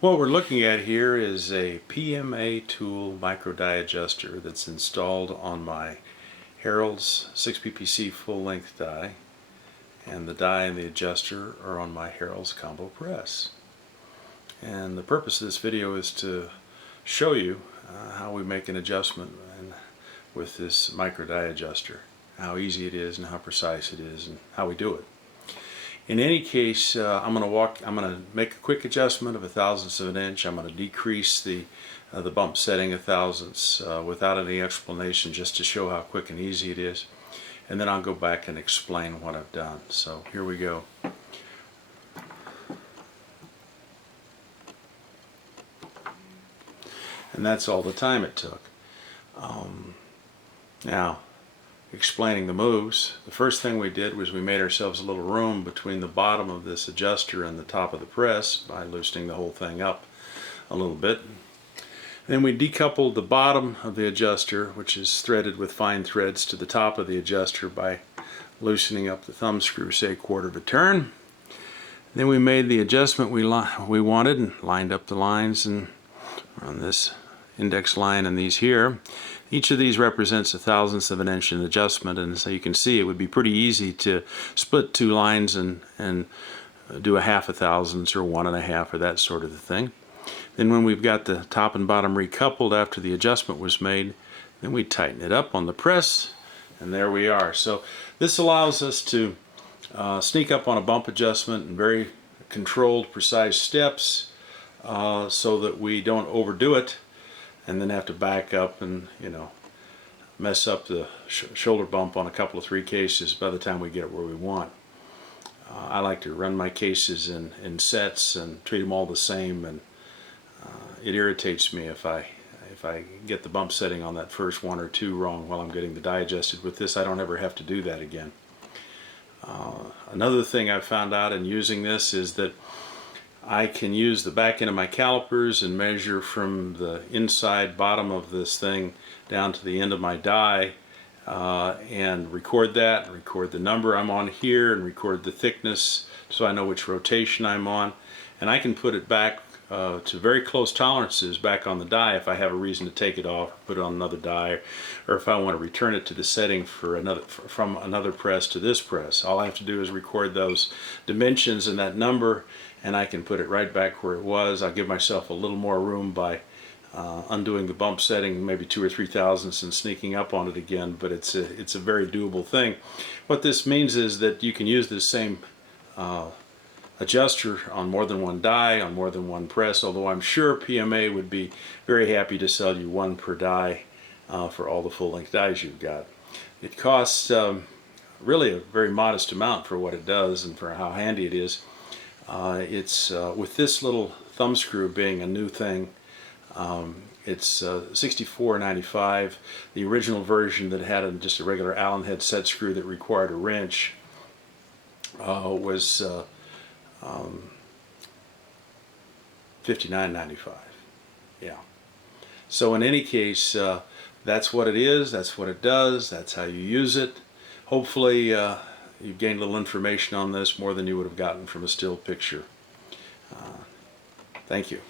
What we're looking at here is a PMA tool micro die adjuster that's installed on my Harold's 6PPC full-length die, and the die and the adjuster are on my Harold's combo press. And the purpose of this video is to show you how we make an adjustment with this micro die adjuster, how easy it is and how precise it is and how we do it. In any case, I'm going to make a quick adjustment of 1/1000th of an inch. I'm going to decrease the bump setting 1/1000ths without any explanation, just to show how quick and easy it is. And then I'll go back and explain what I've done. So here we go. And that's all the time it took. Now, explaining the moves, the first thing we did was we made ourselves a little room between the bottom of this adjuster and the top of the press by loosening the whole thing up a little bit. Then we decoupled the bottom of the adjuster, which is threaded with fine threads, to the top of the adjuster by loosening up the thumb screw, say 1/4 of a turn. Then we made the adjustment we wanted and lined up the lines and on this index line and these here. Each of these represents 1/1000th of an inch in adjustment, and so you can see it would be pretty easy to split two lines and do a 1/2 or 1 1/2 or that sort of thing. Then when we've got the top and bottom recoupled after the adjustment was made, then we tighten it up on the press, and there we are. So this allows us to sneak up on a bump adjustment in very controlled, precise steps, so that we don't overdo it and then have to back up and, mess up the shoulder bump on a couple of 3 cases by the time we get it where we want. I like to run my cases in sets and treat them all the same, and it irritates me if I get the bump setting on that first 1 or 2 wrong while I'm getting the die adjusted. With this, I don't ever have to do that again. Another thing I found out in using this is that I can use the back end of my calipers and measure from the inside bottom of this thing down to the end of my die, and record that, and record the number I'm on here, and record the thickness so I know which rotation I'm on, and I can put it back to very close tolerances back on the die if I have a reason to take it off, put it on another die, or if I want to return it to the setting for from another press to this press. All I have to do is record those dimensions and that number, and I can put it right back where it was. I'll give myself a little more room by undoing the bump setting, maybe 2 or 3/1000ths, and sneaking up on it again, but it's a very doable thing. What this means is that you can use this same adjuster on more than one die, on more than one press, although I'm sure PMA would be very happy to sell you 1 per die for all the full-length dies you've got. It costs really a very modest amount for what it does and for how handy it is. It's with this little thumb screw being a new thing, it's $64.95. The original version that had just a regular Allen head set screw that required a wrench was $59.95. Yeah. So in any case, that's what it is, that's what it does, that's how you use it. Hopefully you've gained a little information on this, more than you would have gotten from a still picture. Thank you.